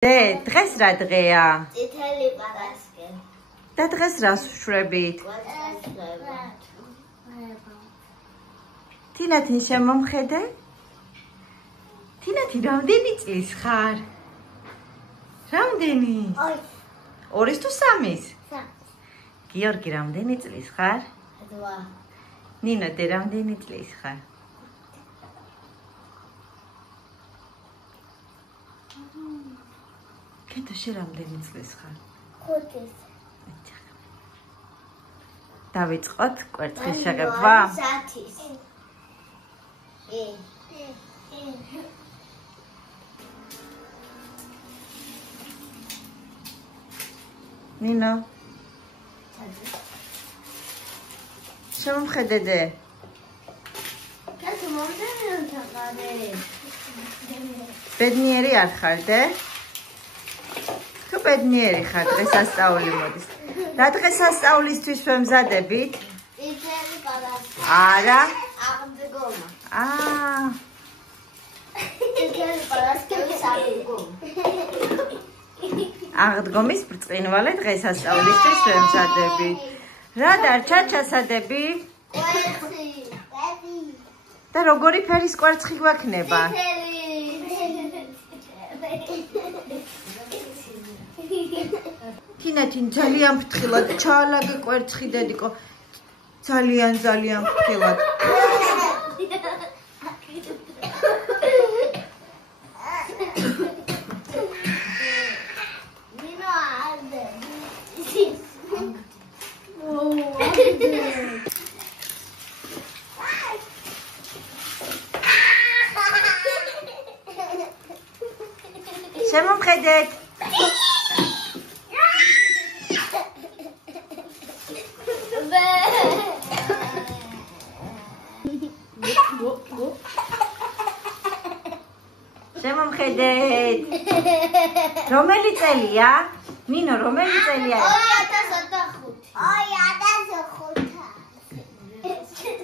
დღეს რა დღეა? წითელი პარასკე. და დღეს რას ვშვებით? თინათინ შემომხედე? თინათინ რამდენი წლის ხარ? რამდენი? 2-ის თუ 3-ის? გიორგი რამდენი წლის ხარ? 8. ნინო დე რამდენი წლის ხარ? კეთო შე რამდენი წლის ხარ? 5. დავიწყოთ კვერცხის შეღებვა. 10-ის. ნინო შემომხედე დე. კაცო მომდენ თაღარე. ბედნიერი არ ხარ დე? თუ ბედნიერი ხარ დღესასწაული მოდის. და დღესასწაულისთვის ვემზადებით? წითელი პარასკე. არა. აღდგომა. წითელი პარასკევის აღდგომა. აღდგომის ბრწყინვალე დღესასწაულისთვის ვემზადებით. რა დარჩა ჩასადები? კვერცხი. და როგორი ფერის კვერცხი გვექნება? თინათინ ძალიან ფრთხილად ჩაალაგე კვერცხი დედიკო. ძალიან ფრთხილად. შემომხედეთ. შემომხედეთ. რომელი წელია? ნინო, რომელი წელია? 2005. 2005.